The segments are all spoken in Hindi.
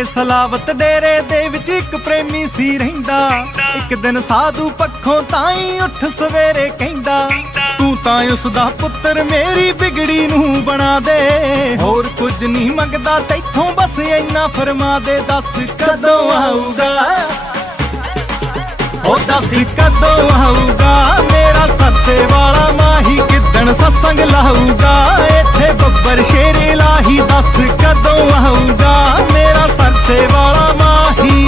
ਮੇਰੇ ਸਲਾਵਤ ਡੇਰੇ ਦੇ ਵਿੱਚ ਇੱਕ ਪ੍ਰੇਮੀ ਸੀ ਰਹਿੰਦਾ। ਇੱਕ ਦਿਨ ਸਾਧੂ ਪੱਖੋਂ ਤਾਈ ਉੱਠ ਸਵੇਰੇ ਕਹਿੰਦਾ, ਤੂੰ ਤਾਂ ਉਸ ਦਾ ਪੁੱਤਰ ਮੇਰੀ ਬਿਗੜੀ ਨੂੰ ਬਣਾ ਦੇ। ਹੋਰ ਕੁਝ ਨਹੀਂ ਮੰਗਦਾ ਤੈਥੋਂ ਬਸ ਇੰਨਾ ਫਰਮਾ ਦੇ। ਦੱਸ ਕਦੋਂ ਆਊਗਾ, ਉਹ ਦੱਸ ਕਦੋਂ ਆਊਗਾ ਮੇਰਾ ਸਰਸੇ ਵਾਲਾ ਮਾਹੀ, ਕਿੱਦਣ ਸਤਸੰਗ ਲਾਊਗਾ ਇੱਥੇ ਬੱਬਰ ਸ਼ੇਰੇ ਲਾਹੀ। ਦੱਸ ਕਦੋਂ ਆਊਗਾ ਮੇਰਾ ਸਰਸੇ ਵਾਲਾ ਮਾਹੀ।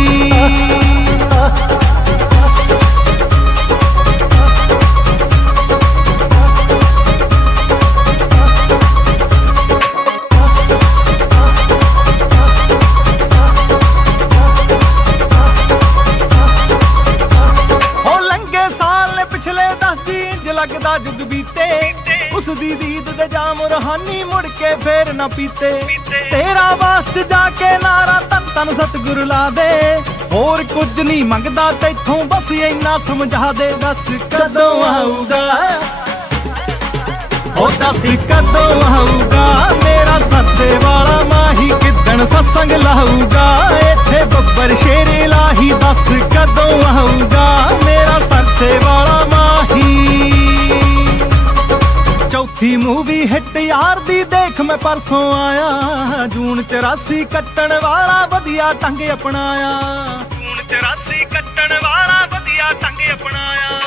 ਲੱਗਦਾ ਜੁਗ ਬੀਤੇ ਉਸ ਦੀ ਦੀਦ ਦੇ ਜਾਮ ਰਹਾਨੀ, ਮੁੜ ਕੇ ਫੇਰ ਨਾ ਪੀਤੇ। ਤੇਰਾ ਵਾਸਤ ਜਾ ਕੇ ਨਾਰਾ ਤਨ ਤਨ ਸਤਿਗੁਰ ਲਾ ਦੇ। ਹੋਰ ਕੁਝ ਨਹੀਂ ਮੰਗਦਾ ਤੈਥੋਂ ਬਸ ਇੰਨਾ ਸਮਝਾ ਦੇ। ਦੱਸ ਕਦੋਂ ਆਊਗਾ, ਉਹ ਦੱਸ ਕਦੋਂ ਆਊਗਾ ਮੇਰਾ ਸਰਸੇ ਵਾਲਾ ਮਾਹੀ, ਕਿੱਦਣ ਸਤਸੰਗ ਲਾਊਗਾ ਇੱਥੇ ਬੱਬਰ ਸ਼ੇਰੇ ਲਾਹੀ। ਦੱਸ ਕਦੋਂ ਆਊਗਾ ਮੇਰਾ ਸਰਸੇ ਵਾਲਾ ਮਾਹੀ। ਚੌਥੀ ਮੂਵੀ ਹਿੱਟ ਯਾਰ ਦੀ ਦੇਖ ਮੈਂ ਪਰਸੋਂ ਆਇਆ। ਜੂਨ 84 ਕੱਟਣ ਵਾਲਾ ਵਧੀਆ ਢੰਗ ਅਪਣਾਇਆ। ਜੂਨ 84 ਕੱਟਣ ਵਾਲਾ ਵਧੀਆ ਢੰਗ ਅਪਣਾਇਆ।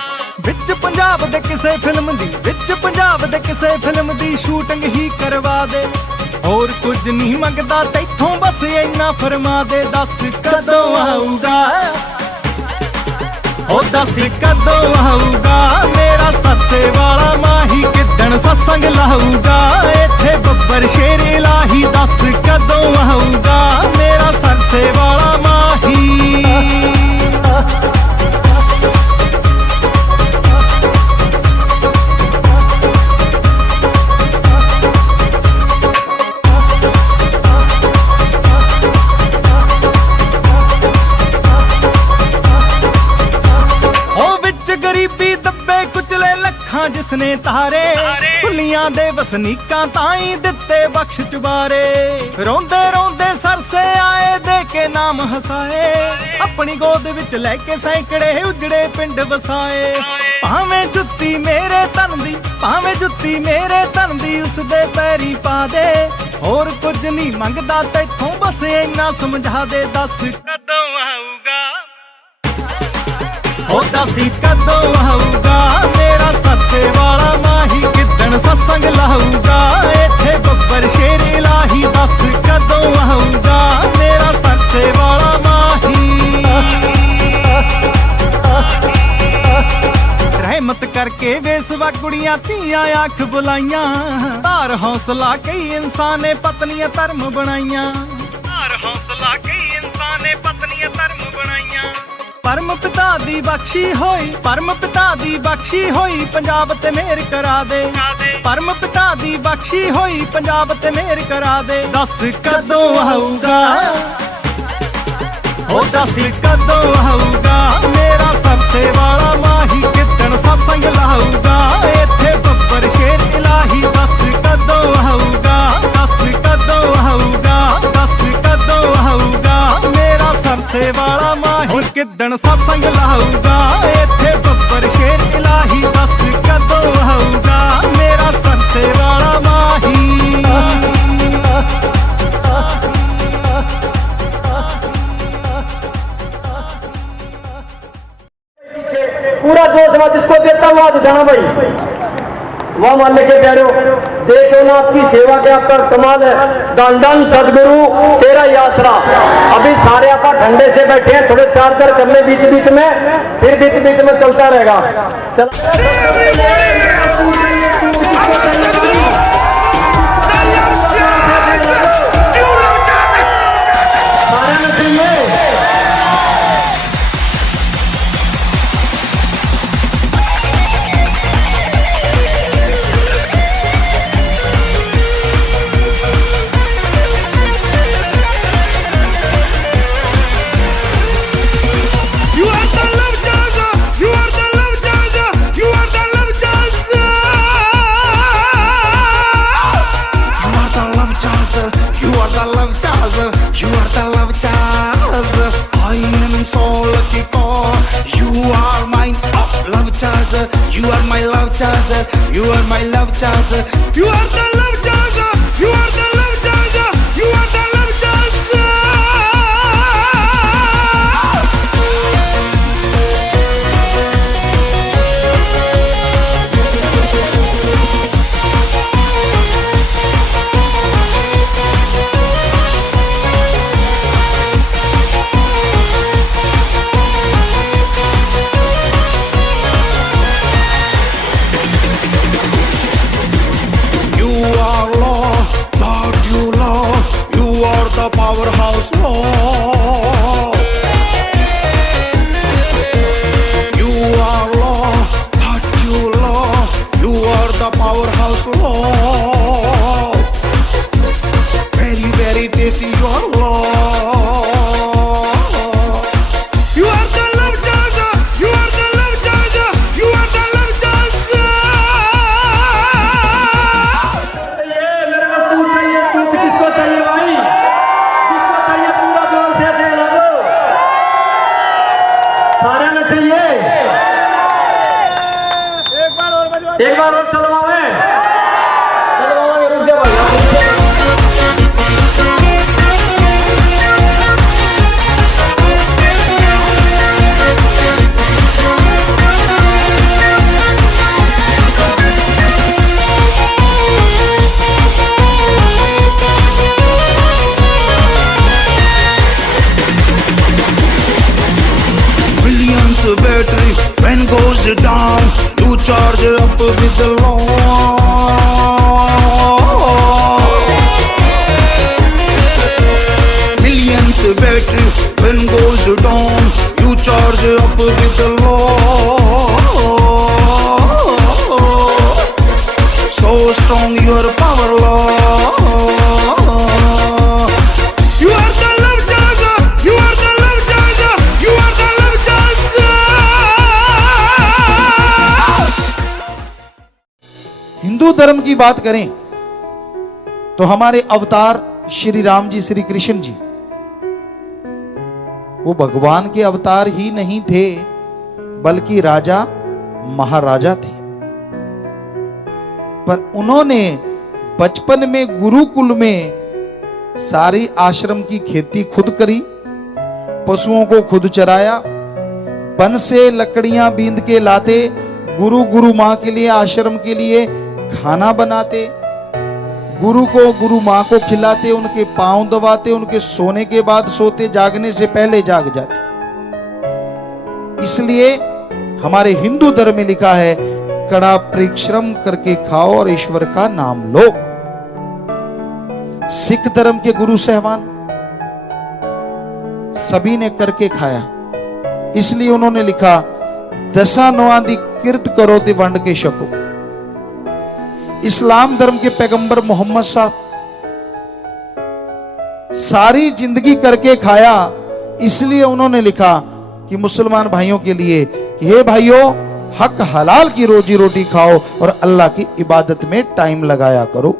ਵਿੱਚ ਪੰਜਾਬ ਦੇ ਕਿਸੇ ਫਿਲਮ ਦੀ, ਵਿੱਚ ਪੰਜਾਬ ਦੇ ਕਿਸੇ ਫਿਲਮ ਦੀ ਸ਼ੂਟਿੰਗ ਹੀ ਕਰਵਾ ਦੇ। ਹੋਰ ਕੁਝ ਨਹੀਂ ਮੰਗਦਾ ਤੈਥੋਂ ਬਸ ਇੰਨਾ ਫਰਮਾ ਦੇ। ਦੱਸ ਕਦੋਂ ਆਊਗਾ, ਉਹ ਦੱਸ ਕਦੋਂ ਆਊਗਾ ਮੇਰਾ ਸਰਸੇ ਵਾਲਾ ਮਾਹੀ, ਕਿੱਦਣ ਸਤਸੰਗ ਲਾਊਗਾ ਇੱਥੇ ਬੱਬਰ ਸ਼ੇਰੇ ਲਾਹੀ। ਦੱਸ ਕਦੋਂ ਆਊਗਾ ਮੇਰਾ ਸਰਸੇ ਵਾਲਾ ਮਾਹੀ। ਗਰੀਬੀ ਦੱਬੇ ਕੁਚਲੇ ਲੱਖਾਂ ਜਿਸਨੇ ਤਾਰੇ, ਭੁੱਲੀਆਂ ਦੇ ਵਸਨੀਕਾਂ ਤਾਈਂ ਦਿੱਤੇ ਬਖਸ਼ ਚੁਬਾਰੇ। ਰੋਂਦੇ ਰੋਂਦੇ ਸਰਸੇ ਆਏ ਦੇ ਕੇ ਨਾਮ ਹਸਾਏ, ਆਪਣੀ ਗੋਦ ਵਿੱਚ ਲੈ ਕੇ ਸੈਂਕੜੇ ਉਜੜੇ ਪਿੰਡ ਵਸਾਏ। ਭਾਵੇਂ ਜੁੱਤੀ ਮੇਰੇ ਤਨ ਦੀ, ਭਾਵੇਂ ਜੁੱਤੀ ਮੇਰੇ ਤਨ ਦੀ ਉਸਦੇ ਪੈਰੀ ਪਾ ਦੇ। ਹੋਰ ਕੁਝ ਨਹੀਂ ਮੰਗਦਾ ਤੈਥੋਂ ਬਸ ਇੰਨਾ ਸਮਝਾ ਦੇ। ਦੱਸ ਕਦੋਂ ਆਊਗਾ, ਉਹ ਦੱਸ ਕਦੋਂ ਆਊਗਾ ਮੇਰਾ ਸਰਸੇ ਵਾਲਾ ਮਾਹੀ, ਕਿੱਦਣ ਸਤਸੰਗ ਲਾਊਗਾ ਇੱਥੇ ਬੱਬਰ ਸ਼ੇਰੇ ਲਾਹੀ। ਦੱਸ ਕਦੋਂ ਆਊਗਾ ਮੇਰਾ ਸਰਸੇ ਵਾਲਾ ਮਾਹੀ। ਰਹਿਮਤ ਕਰਕੇ ਬੇਸਵਾ ਕੁੜੀਆਂ ਧੀਆਂ ਅੱਖ ਬੁਲਾਈਆਂ। ਧਾਰ ਹੌਸਲਾ ਕਈ ਇਨਸਾਨ ਨੇ ਪਤਨੀਆਂ ਧਰਮ ਬਣਾਈਆਂ। ਧਾਰ ਹੌਸਲਾ ਕਈ ਇਨਸਾਨ ਨੇ ਪਤਨੀਆਂ ਧਰਮ ਬਣਾਈਆਂ। ਪਰਮ ਪਿਤਾ ਦੀ ਬਖਸ਼ੀ ਹੋਈ, ਪਰਮ ਪਿਤਾ ਦੀ ਬਖਸ਼ੀ ਹੋਈ ਪੰਜਾਬ ਤੇ ਮਿਹਰ ਕਰਾ ਦੇ। ਪਰਮ ਪਿਤਾ ਦੀ ਬਖਸ਼ੀ ਹੋਈ ਪੰਜਾਬ ਤੇ ਮਿਹਰ ਕਰਾ ਦੇ। ਦੱਸ ਕਦੋਂ ਆਊਗਾ, ਉਹ ਦੱਸ ਕਦੋਂ ਆਊਗਾ ਮੇਰਾ ਸਰਸੇ ਵਾਲਾ ਮਾਹੀ, ਕਿੱਦਣ ਸਤਸੰਗ ਲਾਊਗਾ ਇੱਥੇ ਬੱਬਰ ਸ਼ੇਰ ਇਲਾਹੀ। ਦੱਸ ਕਦੋਂ ਆਊਗਾ, ਦੱਸ ਕਦੋਂ ਆਊਗਾ, ਦੱਸ ਕਦੋਂ ਆਊਗਾ ਮੇਰਾ ਸਰਸੇ ਵਾਲਾ ਮਾਹੀ, ਕਿੱਦਣ ਸਤਸੰਗ ਲਾਊਗਾ ਇੱਥੇ ਬੱਬਰ ਸ਼ੇਰ ਇਲਾਹੀ। ਦੱਸ ਕਦੋਂ ਆਊਗਾ ਮੇਰਾ ਸਰਸੇ ਵਾਲਾ ਮਾਹੀ। पूरा जोश मैं जिसको देता हूँ आज जाना भाई वह मान लेके कह रहे हो। देखो ना आपकी सेवा के आपका कमाल है। दान दान सदगुरु तेरा ही आसरा। अभी सारे आप ठंडे से बैठे हैं, थोड़े चार कर ले बीच बीच में, फिर बीच बीच में चलता रहेगा। lucky call. You are mine, oh, love chaser. You are my love chaser. You are my love chaser. You are the love chaser. You are the love chaser. You are the love chaser. Powerhouse law. You are law, but you law. You are the powerhouse law. Very, very tasty your law. You are the love chaser. You are the love chaser. You are the love chaser. ये मेरे को तू चाहिए, तू किसको चाहिए भाई? सारे में चाहिए। एक बार और चलवावे, रुक जा भाई। Battery when goes down, you charge up with the law. Millions battery when goes down, you charge up with the law. So strong your power law. You are the love chaser. You are the love chaser. You are the love chaser. Hindu धर्म की बात करें तो हमारे अवतार श्री राम जी, श्री कृष्ण जी, वो भगवान के अवतार ही नहीं थे, बल्कि राजा महाराजा थे। पर उन्होंने बचपन में गुरुकुल में सारी आश्रम की खेती खुद करी, पशुओं को खुद चराया, वन से लकड़ियां बींद के लाते, गुरु माँ के लिए, आश्रम के लिए खाना बनाते, गुरु को गुरु माँ को खिलाते, उनके पांव दबाते, उनके सोने के बाद सोते, जागने से पहले जाग जाते। इसलिए हमारे हिंदू धर्म में लिखा है, कड़ा परिश्रम करके खाओ और ईश्वर का नाम लो। सिख धर्म के गुरु साहबान सभी ने करके खाया, इसलिए उन्होंने लिखा, दसा नवादी किरत करो ते वंड के शको। इस्लाम धर्म के पैगंबर मोहम्मद साहब सारी जिंदगी करके खाया, इसलिए उन्होंने लिखा कि मुसलमान भाइयों के लिए कि हे भाइयों, हक हलाल की रोजी रोटी खाओ और अल्लाह की इबादत में टाइम लगाया करो।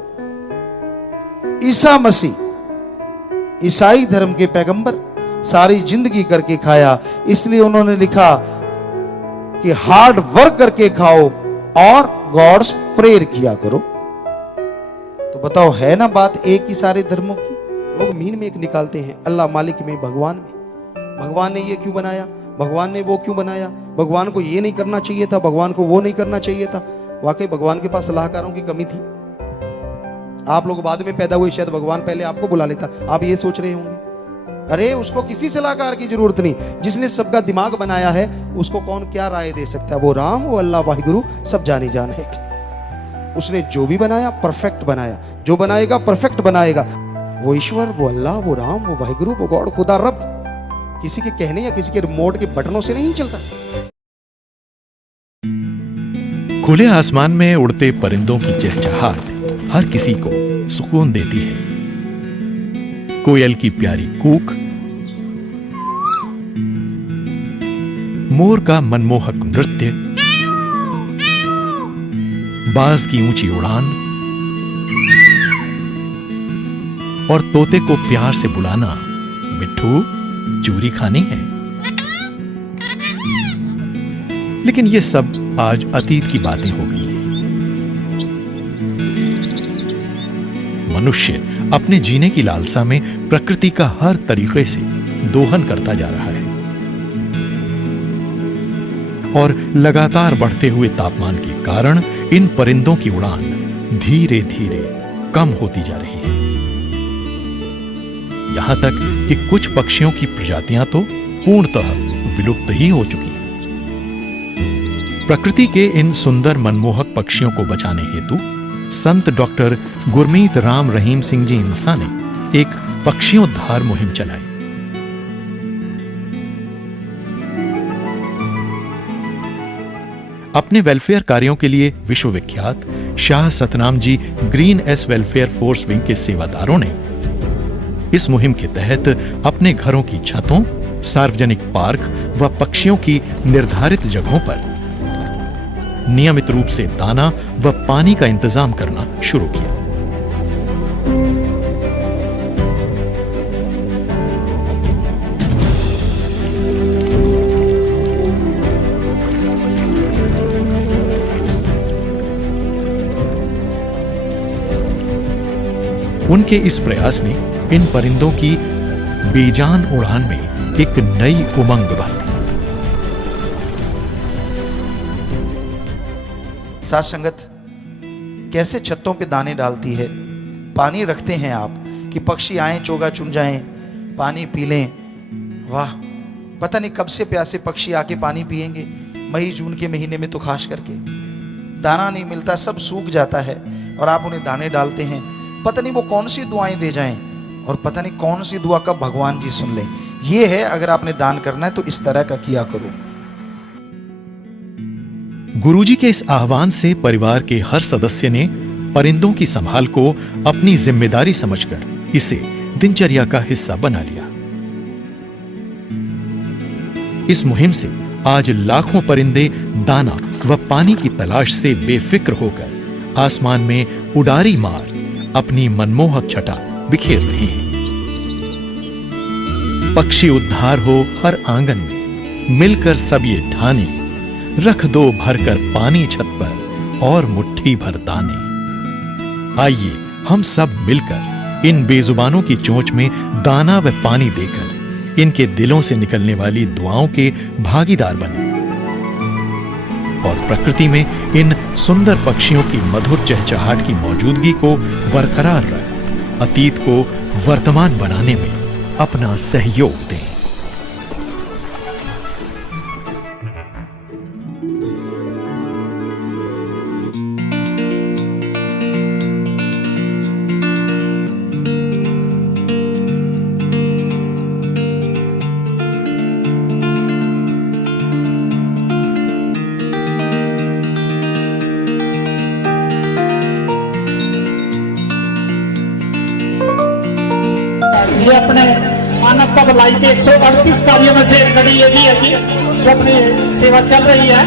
ईसा मसीह ईसाई धर्म के पैगंबर सारी जिंदगी करके खाया, इसलिए उन्होंने लिखा कि हार्ड वर्क करके खाओ और गॉड्स प्रेयर किया करो। तो बताओ, है ना बात एक ही सारे धर्मों की? लोग मीन में एक निकालते हैं, अल्लाह मालिक में, भगवान में। भगवान ने ये क्यों बनाया, भगवान ने वो क्यों बनाया, भगवान को ये नहीं करना चाहिए था, भगवान को वो नहीं करना चाहिए था। वाकई भगवान के पास सलाहकारों की कमी थी। आप लोग बाद में पैदा हुए, शायद भगवान पहले आपको बुला लेता, आप ये सोच रहे होंगे। अरे उसको किसी सलाहकार की जरूरत नहीं, जिसने सबका दिमाग बनाया है उसको कौन क्या राय दे सकता है? वो राम, वो अल्लाह वाहिगुरु सब जानी जान है। उसने जो भी बनाया परफेक्ट बनाया, जो बनाएगा परफेक्ट बनाएगा। वो ईश्वर, वो अल्लाह, वो राम, वो वाहिगुरु, वो गॉड, खुदा रब किसी के कहने या किसी के रिमोट के बटनों से नहीं चलता। खुले आसमान में उड़ते परिंदों की चहचहाट हर किसी को सुकून देती है। कोयल की प्यारी कूक, मोर का मनमोहक नृत्य, बाज की ऊंची उड़ान और तोते को प्यार से बुलाना, मिट्ठू चूरी खानी है। लेकिन ये सब आज अतीत की बातें हो गई हैं। मनुष्य अपने जीने की लालसा में प्रकृति का हर तरीके से दोहन करता जा रहा है और लगातार बढ़ते हुए तापमान के कारण इन परिंदों की उड़ान धीरे धीरे कम होती जा रही है। यहां तक कि कुछ पक्षियों की प्रजातियां तो पूर्णतः विलुप्त ही हो चुकी हैं। प्रकृति के इन सुंदर मनमोहक पक्षियों को बचाने हेतु संत डॉक्टर गुरमीत राम रहीम सिंह जी इंसा ने एक पक्षियोद्धार मुहिम चलाई। अपने वेलफेयर कार्यों के लिए विश्वविख्यात Shah Satnam ji green S welfare force wing के सेवादारों ने इस मुहिम के तहत अपने घरों की छतों, सार्वजनिक पार्क व पक्षियों की निर्धारित जगहों पर नियमित रूप से दाना व पानी का इंतजाम करना शुरू किया। उनके इस प्रयास ने इन परिंदों की बेजान उड़ान में एक नई उमंग भर दी। साथ संगत, कैसे छतों पे दाने डालती है, पानी रखते हैं आप कि पक्षी आए चोगा चुन जाएं, पानी पी लें। वाह, पता नहीं कब से प्यासे पक्षी आके पानी पिएंगे। मई जून के महीने में तो खास करके दाना नहीं मिलता, सब सूख जाता है और आप उन्हें दाने डालते हैं। पता नहीं वो कौन सी दुआएं दे जाएं और पता नहीं कौन सी दुआ कब भगवान जी सुन लें। ये है, अगर आपने दान करना है तो इस तरह का किया करो। गुरुजी के इस आह्वान से परिवार के हर सदस्य ने परिंदों की संभाल को अपनी जिम्मेदारी समझकर इसे दिनचर्या का हिस्सा बना लिया। इस मुहिम से आज लाखों परिंदे दाना व पानी की तलाश से बेफिक्र होकर आसमान में उडारी मार अपनी मनमोहक छटा बिखेर रहे हैं। पक्षी उद्धार हो हर आंगन में, मिलकर सब ये ठाने, रख दो भरकर पानी छत पर और मुट्ठी भर दाने। आइए हम सब मिलकर इन बेजुबानों की चोंच में दाना व पानी देकर इनके दिलों से निकलने वाली दुआओं के भागीदार बने और प्रकृति में इन सुंदर पक्षियों की मधुर चहचहाट की मौजूदगी को बरकरार रख अतीत को वर्तमान बनाने में अपना सहयोग दें। ये अपने मानवता भलाई के 138 कार्यों में से एक घड़ी ये भी है कि जो अपनी सेवा चल रही है,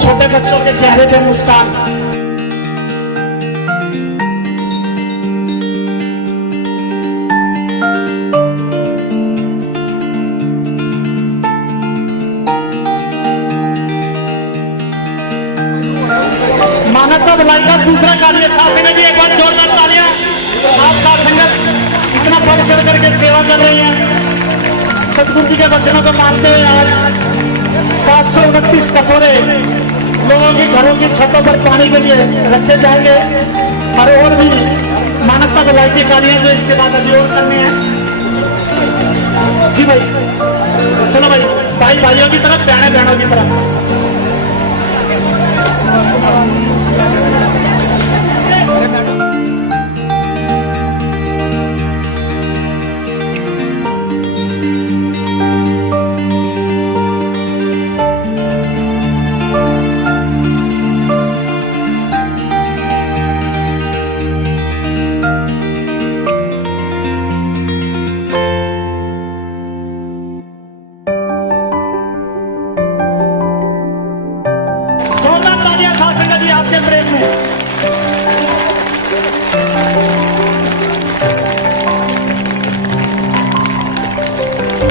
छोटे बच्चों के चेहरे पे मुस्कान। मानवता भलाई का दूसरा कार्य साथ में भी एक बार जोरदार तालियां। आप साथ संगत इतना बढ़ चढ़ करके सेवा कर रही हैं। सतगुरु जी के वचनों को मानते हुए आज 729 कटोरे लोगों के घरों की छतों पर पानी के लिए रखे जाएंगे और भी मानवता भलाई की कार्य जो इसके बाद अभी और करनी है। जी भाई, चलो भाई, भाई भाइयों की तरफ, बहने बहनों की तरफ। आपके प्रेम में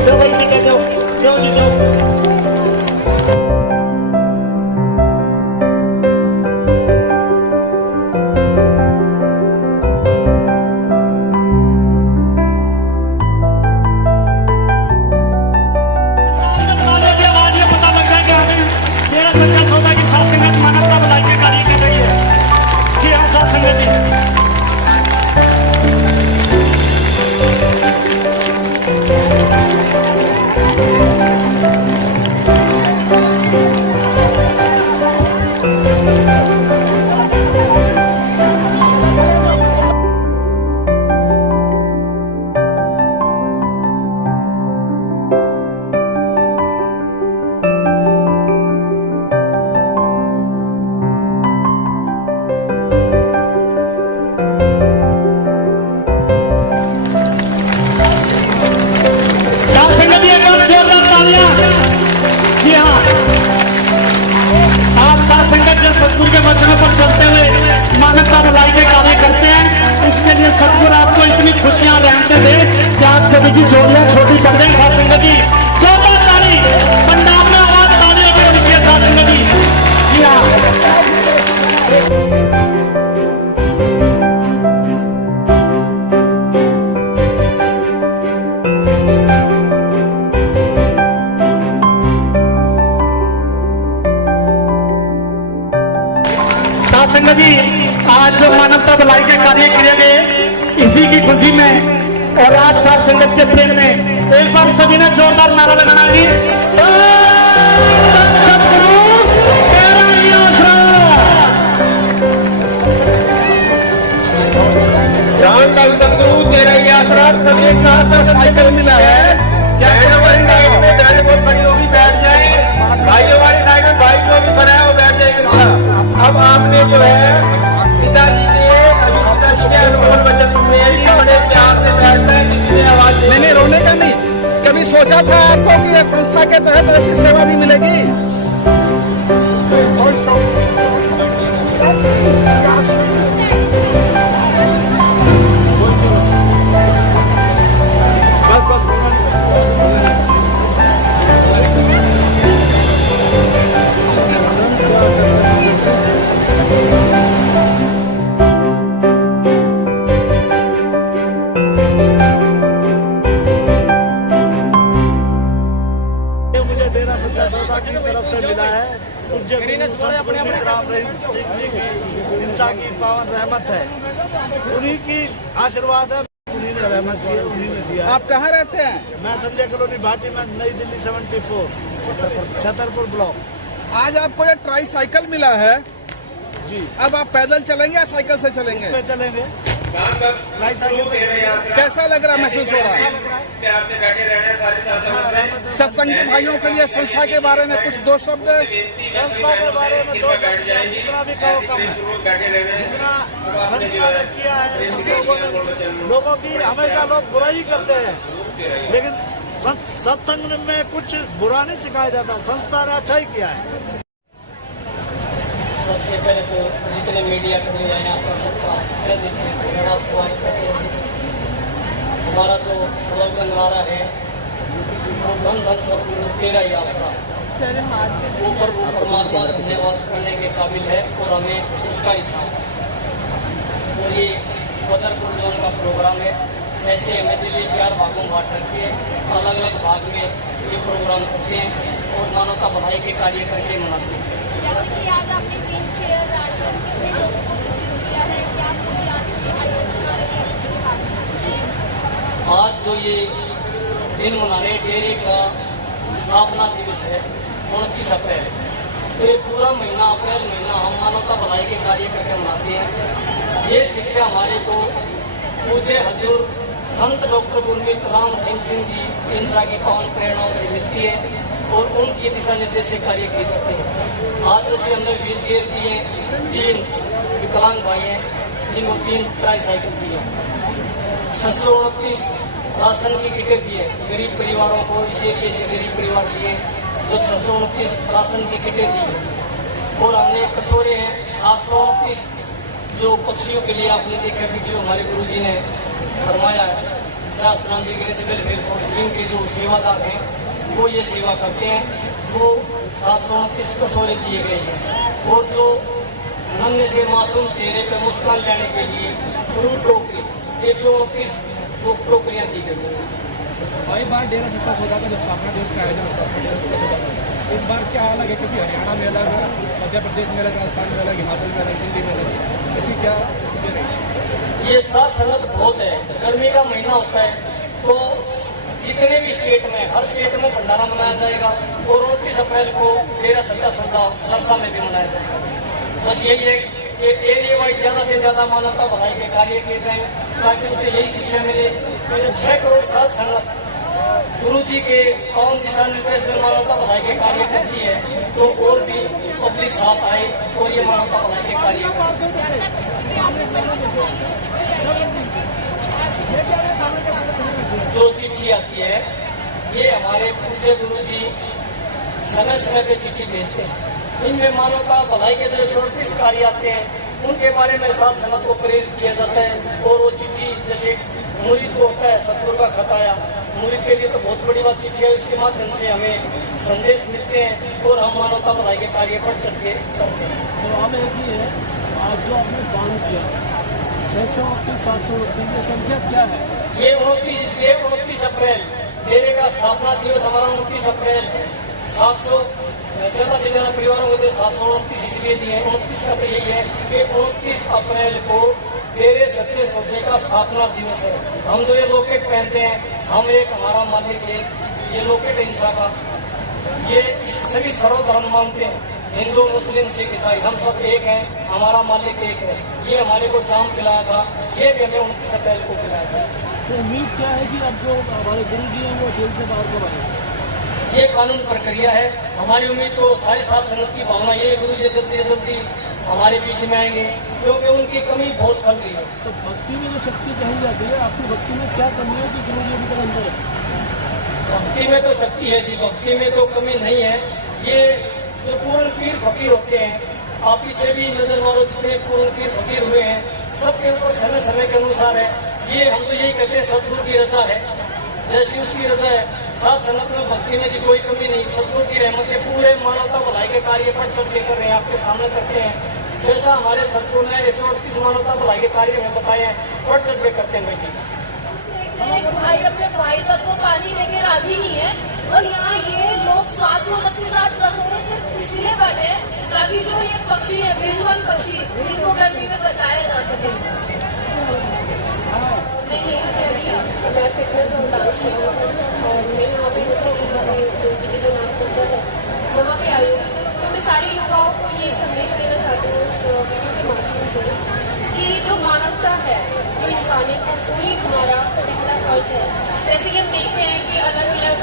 दो भाई, ठीक है, दो जी दो। सतगुरु आपको इतनी खुशियां रहते थे कि आप सभी की जोड़ियां छोटी कर दें। साथ संगत जी जोरदार ताली, पंडाल में आवाज तालियों की होनी चाहिए। साथ संगत जी, जी हाँ। साथ संगत जी, आज जो मानवता भलाई के कार्य किए गए इसी की खुशी में और आज साथ संगत के प्रेम में एक बार सभी ने जोरदार नारा लगाना है। सतगुरु तेरा ही आसरा। राम धन सतगुरु तेरा ही आसरा। सभी एक साथ साइकिल मिला है, क्या गाड़ी बहुत बड़ी होगी, बैठ जाए भाइयों वाली साइकिल, भाई जो भी खड़ा है वो बैठ जाएगा। अब आपने जो है पिताजी ने बड़े प्यार से बैठना है, किसी ने आवाज नहीं, रोने का नहीं। कभी सोचा था आपको कि ये संस्था के तहत ऐसी सेवा नहीं मिलेगी? मुझे डेरा सच्चा सौदा की तरफ से मिला है। पूज्य गुरु राम रहीम सिंह जी की इंसा की पावन रहमत है, उन्हीं की आशीर्वाद है, उन्हीं ने रहमत की, उन्हीं ने दिया। आप कहाँ रहते हैं? मैं संजय कॉलोनी भाटी में, नई दिल्ली 74 छतरपुर ब्लॉक। आज आपको ये ट्राई साइकिल मिला है जी। अब आप पैदल चलेंगे या साइकिल से चलेंगे? पे चलेंगे, ट्राई साइकिल पे चलेंगे। कैसा लग रहा, महसूस हो रहा अच्छा है? लग रहा है, अच्छा रहमत है। सत्संगी भाइयों के लिए संस्था के बारे में कुछ दो शब्द? संस्था के बारे में दो शब्द, जितना भी कहो कम है। जितना संस्था ने किया है, लोगों की हमेशा लोग बुराई करते हैं, लेकिन सत्संग में कुछ बुरा नहीं सिखाया जाता, संस्था ने अच्छा ही किया है। सबसे पहले तो जितने मीडिया कर्मी आए आपका सबका पहले दिन से बड़ा स्वागत करते हैं। हमारा जो स्लोगन नारा है वो धन धन सतगुरु तेरा ही आसरा। ऊपर वो परमात्मा धन्यवाद करने के काबिल है और हमें उसका ही साथ। तो ये बदरपुर जोन का प्रोग्राम है। ऐसे हमें दिल्ली 4 भागों में बांट करके अलग अलग भाग में ये प्रोग्राम करते हैं और मानवता भलाई के कार्य करके मनाते हैं। जैसे कि आज आपने व्हील चेयर राशन कितने लोगों को रिसीव किया है, क्या पूरी आज की आयोजन बना रही है, इसके बारे में? आज जो ये दिन मनाने डेरे का स्थापना दिवस है 29 अप्रैल, तो ये पूरा महीना अप्रैल महीना हम मानवता भलाई के कार्य करके मनाते हैं। ये शिक्षा हमारे को पूज्य हजूर संत डॉक्टर गुरमीत राम रहीम सिंह जी इंसा की पावन प्रेरणाओं से मिलती है और उनके दिशा निर्देश से कार्य किए जाते हैं। आज जैसे हमने व्हील चेयर दिए, 3 विकलांग भाई हैं जिनको 3 ट्राई साइकिल दी है, 629 राशन की किटें दी है गरीब परिवारों को, इसे गरीब परिवार लिए जो 629 राशन की किटें दी है। और हमने कसोरे हैं 729 जो पक्षियों के लिए आपने देखा वीडियो हमारे गुरु जी ने फरमाया है। शास्त्रांत जी के वेलफेयर काउंसिलिंग के जो सेवादार हैं वो ये सेवा करते हैं, वो 729 कसोरे दिए गए हैं। और जो नन्हे से मासूम चेहरे पर मुस्कान लाने के लिए फ्रूट टोकरी 129 टोकरियाँ दी गई हैं। कई बार डेरा सच्चा सौदा का जो स्थापना दिवस का आयोजन होता है, इस बार क्या अलग है? क्योंकि हरियाणा में अलग है, मध्य प्रदेश में अलग, राजस्थान में अलग, हिमाचल में अलग, दिल्ली में अलग, ऐसी क्या? ये साथ संगत बहुत है। गर्मी का महीना होता है तो जितने भी स्टेट में, हर स्टेट में भंडारा मनाया जाएगा और 29 अप्रैल को डेरा सच्चा सौदा सरसा में भी मनाया जाएगा। बस यही है कि एरिया वाइज ज़्यादा से ज़्यादा मानवता भलाई के कार्य किए जाएं ताकि उसे यही शिक्षा मिले कि जब 6 करोड़ साल संगत गुरु जी के कौन दिशा निर्देश में मानवता भलाई के कार्य करती है तो और भी पब्लिक साथ आए और ये मानवता भलाई के कार्य जो चिट्ठी आती है ये हमारे पूज्य गुरु जी समय समय पे चिट्ठी भेजते हैं। इनमें मानवता भलाई के जो 34 कार्य आते हैं उनके बारे में साथ संगत को प्रेरित किया जाता है। और वो चिट्ठी जैसे मुरीद को होता है सतगुरु का खताया, मुरीद के लिए तो बहुत बड़ी बात चिट्ठी है, उसके माध्यम से हमें संदेश मिलते हैं और हम मानवता भलाई के कार्य पर चढ़ के करते हैं। सवाल एक ही है, आज जो आपने दान किया 629 729 ये संख्या क्या है? ये 29 अप्रैल डेरे का स्थापना दिवस हमारा 29 अप्रैल 700 ज्यादा से ज्यादा परिवारों को 729 इसलिए दिए हैं। 29 का तो यही है कि 29 अप्रैल को डेरे सच्चे सौदे का स्थापना दिवस है। हम जो ये लॉकेट पहनते हैं, हम एक हमारा मालिक एक, ये लॉकेट है इंसा का, ये सभी सर्वधर्म मानते हैं, हिंदू मुस्लिम सिख ईसाई हम सब एक हैं, हमारा मालिक एक है। ये हमारे को जाम पिलाया था, ये भी हमें 29 अप्रैल को पिलाया था। तो उम्मीद क्या है कि अब जो हमारे गुरु जी हैं वो जेल से बाहर कब आएंगे? ये कानून प्रक्रिया है। हमारी उम्मीद तो सारे साथ संगत की भावना ये गुरु जी जल्दी से जल्दी हमारे बीच में आएंगे, क्योंकि उनकी कमी बहुत फल रही है। तो भक्ति में जो शक्ति कही जाती है, आपकी भक्ति में क्या कमी है कि गुरु जी अभी तक अंदर है? भक्ति में तो शक्ति है जी, भक्ति में तो कमी नहीं है। ये जो पूर्ण पीर फकीर होते हैं, आप पीछे भी नजर मारो जितने पूर्ण पीर फकीर हुए हैं, सबके ऊपर समय समय के अनुसार है। ये हम तो यही कहते हैं सतगुरु की रजा है, जैसी उसकी रजा है। साथ संगत में भक्ति में जी कोई कमी नहीं, सतगुरु की रहमत से पूरे मानवता भलाई के कार्य पर चढ़ के कर रहे हैं, आपके सामने करते हैं। जैसा हमारे सतगुरु ने 138 मानवता भलाई के कार्य में बताए हैं, बढ़ चढ़ के करते हैं भाई जी। भाई अपने भाई तक को पानी लेके राजी नहीं है, और यहाँ ये लोग 729 करोड़ सिर्फ इसलिए बैठे हैं ताकि जो ये पक्षी है बेजुबान पक्षी, इनको गर्मी में बचाया जा सके। मैं यही कह रही हूँ, मैं फिटनेस और डांस ट्रेनर हूँ, और मैं यहाँ पे जैसे जो नाम चर्चा है वहाँ पे आई हूँ। तो मैं सारी युवाओं को ये संदेश देना चाहती हूँ इस वीडियो के माध्यम से कि जो मानवता है, जो इंसानियत है, वही हमारा पहला फर्ज है। जैसे कि हम देखते हैं कि अलग अलग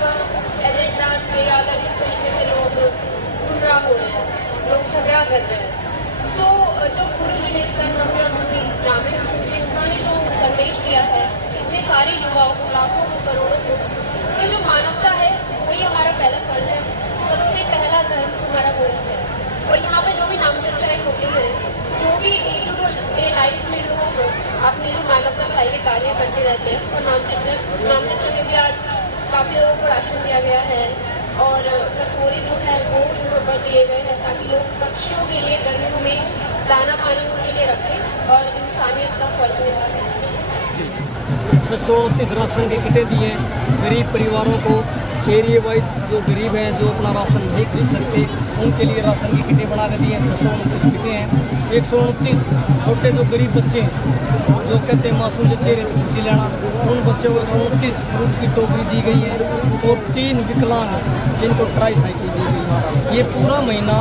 एजेंडाज पे अलग अलग तरीके से लोग गुमराह हो रहे हैं, लोग झगड़ा कर रहे हैं। तो जो गुरु जी ने ग्रामीण ने जो संदेश दिया है इतने सारे युवाओं को, लाखों को, करोड़ों को, तो जो मानवता है वही हमारा पहला फर्ज है। सबसे पहला धर्म हमारा वही है। और यहाँ पे जो भी नाम चर्चाएं होती हैं, जो भी डे लाइफ में लोग अपनी जो मानवता भलाई के कार्य करते रहते हैं, तो नाम चर्चा के भी आज काफी लोगों को राशन दिया गया है, और कसूरी जो है वो यहाँ पर दिए गए हैं ताकि लोग पक्षियों के लिए गर्मियों में दाना पानी उनके लिए रखें और इंसानियत का फर्ज निभा सकें। 629 राशन की किटें दी हैं गरीब परिवारों को, एरिया वाइज जो गरीब हैं, जो अपना राशन नहीं खरीद सकते, उनके लिए राशन की किटें बना कर दी हैं। 629 किटें हैं। 129 छोटे जो गरीब बच्चे हैं, जो कहते हैं मासूम से चेहरे पर खुशी लेना, उन बच्चों को 129 फ्रूट की टोकरी दी गई है, और 3 विकलांग जिनको ट्राई साइकिल दी गई है। ये पूरा महीना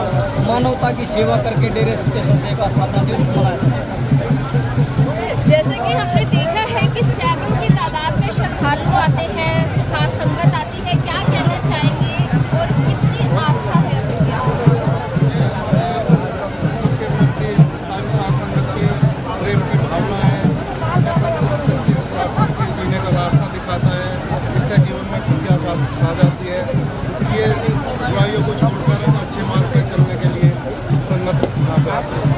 मानवता की सेवा करके डेरे सच्चे सौदे का स्थापना दिवस मनाया जाता है। जैसे कि हमने देखा है कि सैकड़ों की तादाद में श्रद्धालु आते हैं, साथ संगत आती है, क्या कहना चाहेंगे और कितनी आस्था है के प्रति सारी साथ संगत की प्रेम की भावना है। सच्ची जीने का रास्ता दिखाता है, जिससे जीवन में खुशियाँ छा जाती है। इसलिए बुराइयों को छोड़कर अच्छे मार्ग पर चलने के लिए संगत यहाँ पे आती है।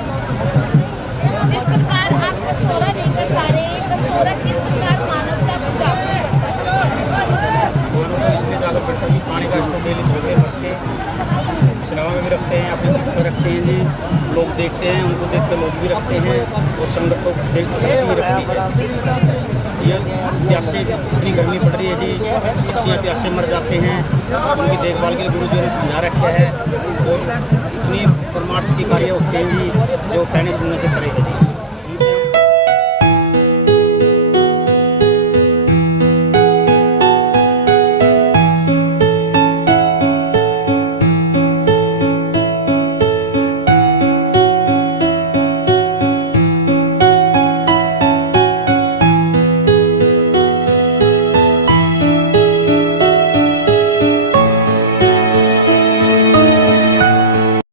जिस प्रकार आप कसौरा लेकर जा रहे हैं, कसौरा किस प्रकार मानवता को जागरूक करता है? मानव को इसलिए जागरूक करता है कि पानी का स्टोव डेली धोते रखते, सिनेमा में भी रखते हैं, अपनी छत पर रखते हैं जी। लोग देखते हैं, उनको देख कर लोग भी रखते हैं, और संगत को देख कर भी रखती है। ये प्यासे इतनी गर्मी पड़ रही है जी, पक्षियाँ प्यासे मर जाते हैं, उनकी देखभाल के लिए गुरु जी ने समझा रखा है, और इतनी परमार्थ की कार्य होते हैं जी जो कहने सुनने से परे है जी।